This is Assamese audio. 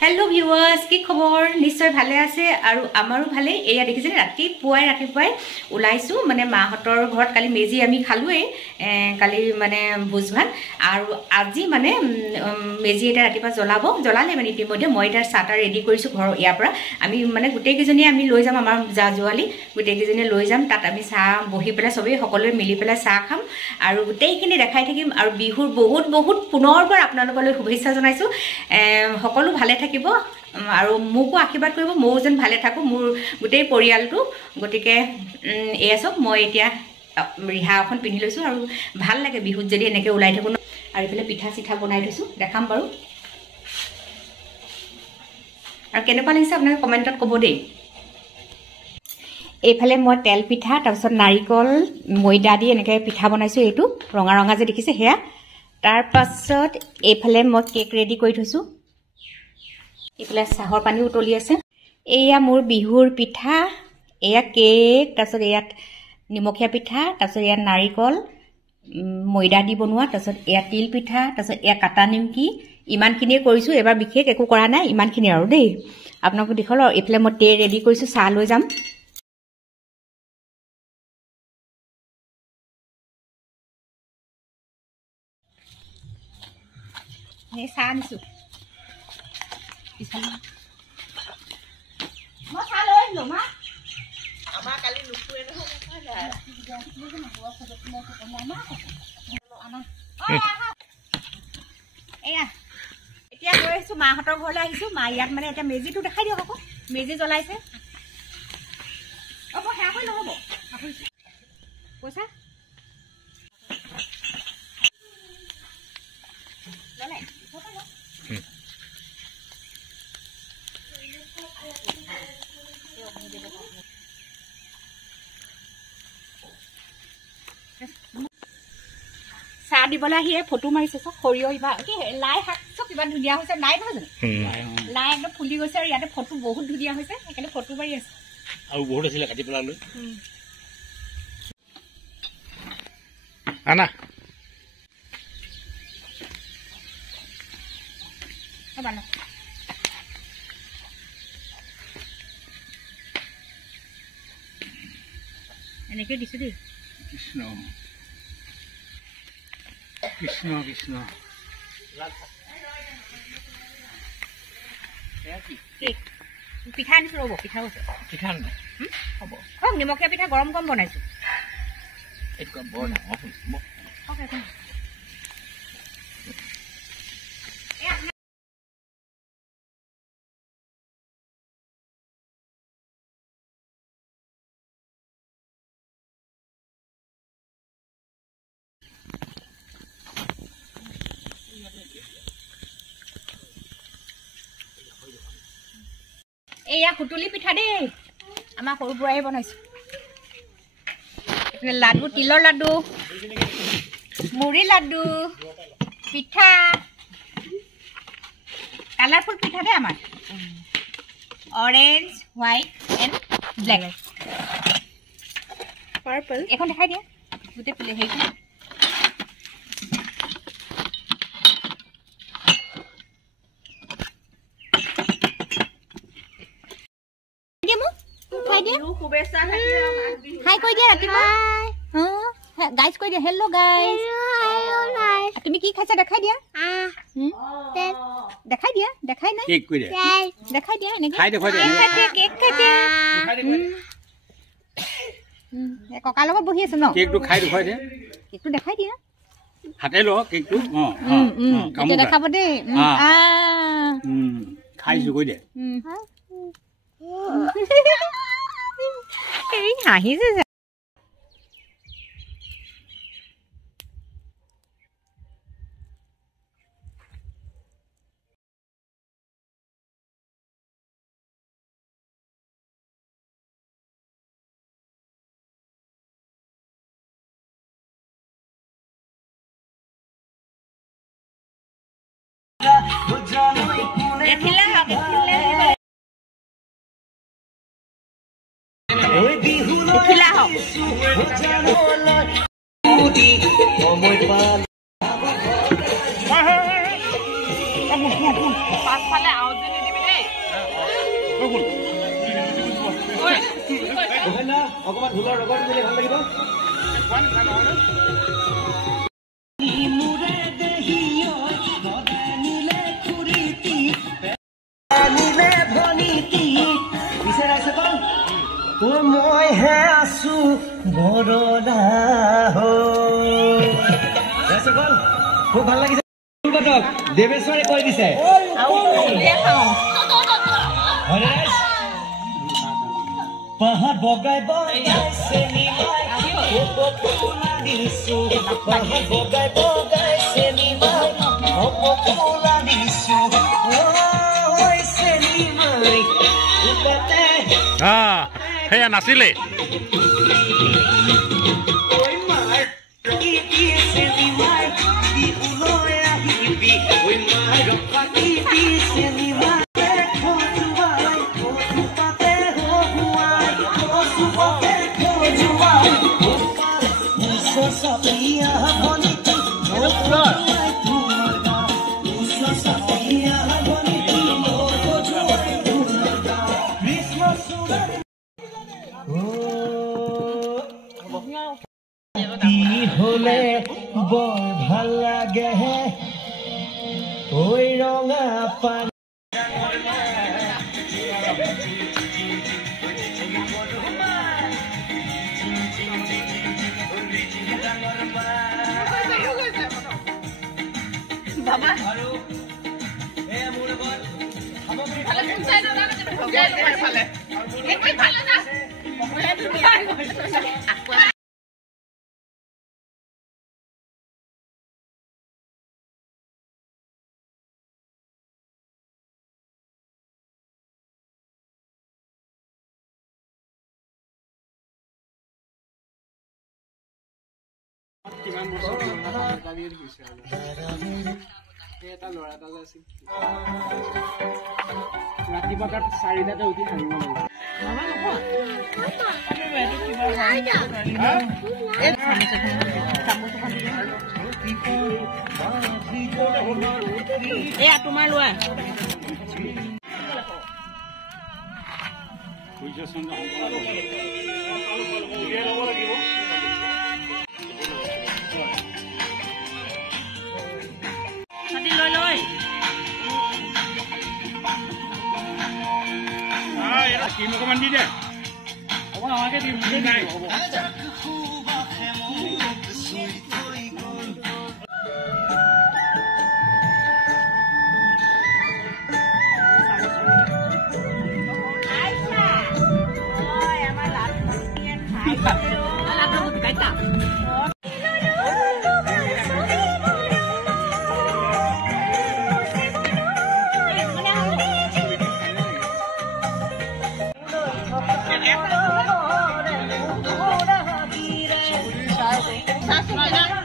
हेलो व्यूअर्स की खबर निश्चय भाले आछे आरु आमारो भाले एया देखिसे रातिपुवाई ओलाइसु माने माहतर घरत काली मेजी आमी खालुए काली माने भोज भात आरु आजि माने मेजी एटा रातिपा जलाले माने इतिमध्ये মই তাৰ সাটা ৰেডি কৰিছো ঘৰ ইয়াৰ পৰা আমি মানে গুটেই কেজনী আমি লৈ যাম আমাৰ যা জোৱালি গুটেই কেজনী লৈ যাম তাত আমি চাহ বহি পেলাই সবেই সকলোৱে মিলি পেলাই চাহ খাম আৰু গুটেইখিনি দেখাই থাকিম আৰু বিহুৰ বহুত বহুত পুনৰবাৰ আপোনালোকলৈ শুভেচ্ছা জনাইছো সকলো ভালে থাকিব আৰু মোকো আশীৰ্বাদ কৰিব মই যেন ভালে থাকো মোৰ গুটেই পৰিয়ালটো গটিকে এয়া সব মই এতিয়া ৰিহা এখন পিন্ধি লৈছো আৰু ভাল লাগে বিহুত যদি এনেকে ওলাই থাকো আৰু ইফালে পিঠা চিঠা বনাই থৈছো দেখাম বাৰু আৰু কেনেকুৱা লাগিছে আপোনালোকে কমেণ্টত ক'ব দেই এইফালে মই তেল পিঠা তাৰপিছত নাৰিকল ময়দা দি এনেকৈ পিঠা বনাইছো এইটো ৰঙা ৰঙা যে দেখিছে হেয়া তাৰ পাছত এইফালে মই কেক ৰেডি কৰি থৈছো এইফালে চাহৰ পানী উতলি আছে এয়া মোৰ বিহুৰ পিঠা এয়া কেক তাৰপিছত ইয়াত নিমখীয়া পিঠা তাৰপিছত ইয়াত নাৰিকল ময়দা দি বনোৱা তাৰপিছত এয়া তিল পিঠা তাৰপিছত এয়া কাটা নিমকি ইমানখিনিয়ে কৰিছো এবাৰ বিশেষ একো কৰা নাই ইমানখিনি আৰু দেই আপোনালোক দেখল এইফালে মই তে ৰেডি কৰিছো চাহ লৈ যাম এই চাহ আনিছো মই চাহ লৈ আহিলো মা আমাৰ কালি লুকুৱে নহয় এয়া এতিয়া গৈ আহিছো মাহঁতৰ ঘৰলৈ আহিছো মা ইয়াত মানে এতিয়া মেজিটো দেখাই দিয়ক আকৌ মেজি জ্বলাইছে মই সেয়া কৰি নহ'ব পইচা চাহ দিবলৈ আহিয়ে ফটো মাৰিছে চব সৰিয়হ ইবা কি লাই শাক চব কিবা ধুনীয়া হৈছে নাই নহয় জানো লাই একদম ফুলি গৈছে আৰু ইয়াতে ফটো বহুত ধুনীয়া হৈছে সেইকাৰণে ফটো মাৰি আছে আৰু বহুত আছিলে কাটি পেলালৈ আনা এনেকৈ দিছো দেই কৃষ্ণ কৃষ্ণ কৃষ্ণ পিঠা আনিছো ৰ'ব পিঠা হৈছে পিঠা হ'ব নিমখীয়া পিঠা গৰম গৰম বনাইছো বৰ ডাঙৰ এয়া হুতুলি পিঠা দেই আমাৰ সৰু বুঢ়াই বনাইছো লাডু তিলৰ লাডু মুড়ি লাডু পিঠা কালাৰফুল পিঠা দেই আমাৰ orange white and black purple এখন দেখাই দিয়া গোটেই প্লে হেৰি हाय कोई दिया रातिपुवा हां गाइस कोई दिया हेलो गाइस তুমি কি খাইছা দেখাই দিয়া দেখাই দিয়া দেখাই নাই কেক কই দিয়া দেখাই দিয়া এনেকে খাই দেখো দিয়া কেক খাই দিয়া ককা লগত বহি আছে ন কেকটো খাই দেখো দিয়া কেকটো দেখাই দিয়া হাতে ল কেকটো কামু দেখাব দে খাইছো কই দিয়া এই হাঁহিছে খাওঁ পাছফালে আউজি নিদিবি দেই অকমান ঢোলৰ লগত দিলে ভাল লাগিব মইহে আছো বৰদা খুব ভাল লাগিছে দেৱেশ্বৰে কৈ দিছে পাহাৰ বগাই বগাইছে দিছো পাহাৰ বগাই বগাইছে দিছো সেয়া নাছিলে হলে বৰ ভাল লাগে ঐ ৰঙা পানী কিমান বছৰ এটা ল'ৰা এটা যে আছিল ৰাতিপুৱা তাত 4টাতে উঠি হাৰিব এয়া তোমাৰ লোৱা কিম অকমান দি দে আমাকে নাই Sasma